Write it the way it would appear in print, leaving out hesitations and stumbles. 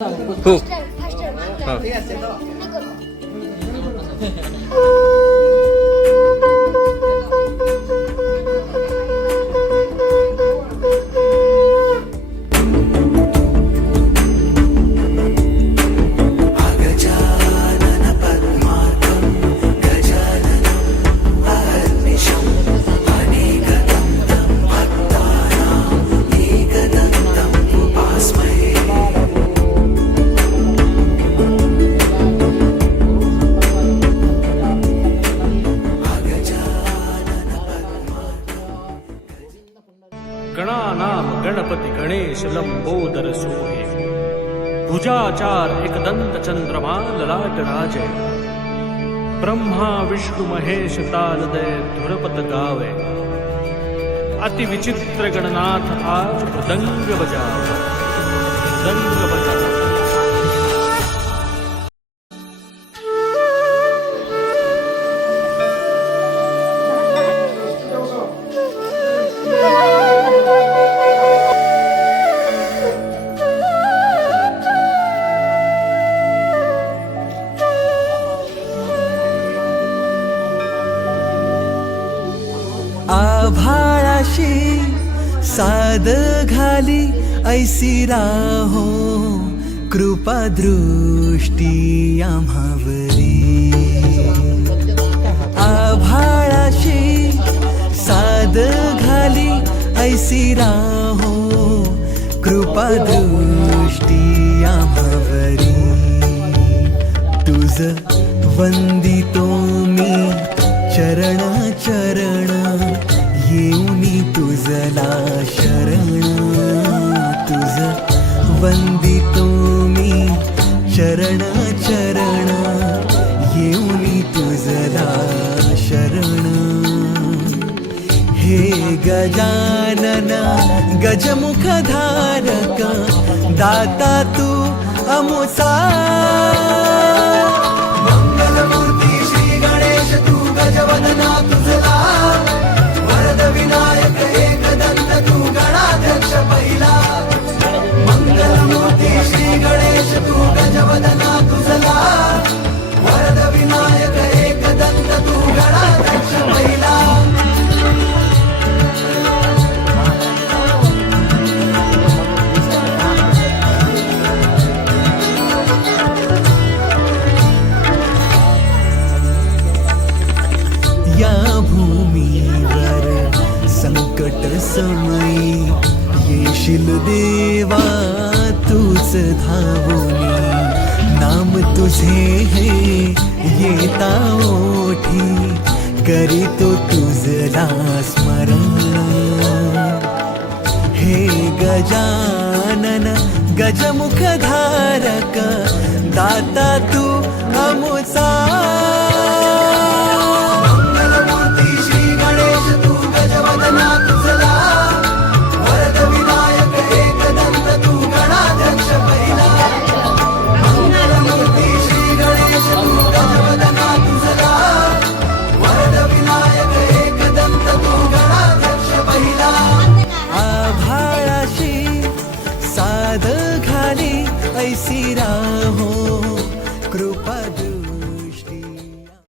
हो. गणानाम गणपति गणेश लंबोदर सोहे भुजाचार एकदंत चंद्रमा ललाट राजे ब्रह्मा विष्णु महेश तालदय धुरपत गावे अति विचित्र गणनाथ आज मृदंग बजावे मृदंग बजावे। आभाळाशी साद घाली ऐसी राहो कृपा दृष्टी आम्हावरी। आभाळाशी साद घाली ऐसी राहो कृपा दृष्टी आम्हावरी। तुझ वंदितो मी चरण चरण येऊनी तुझला शरण। तुझ वंदितो मी चरण चरण येऊनी तुझला शरण। हे गजानन गजमुख धारक दाता तू अमुसा। मंगलमूर्ती श्री गणेश तू गजवदना तुझला। वरद विनायक एकदंत तू गणाध्यक्ष पहिला। मंगलमूर्ती श्री गणेश तू गजवदना तुझला। वरद विनायक एकदंत तू गणाध्यक्ष पहिला। या भूमीवर संकट समयी येशील देवा तूच धावोनी। नाम तुझे हे येता ओठी करीतो तुझला स्मरण। हे गजानन गजमुख धारक दाता तू अमुचा।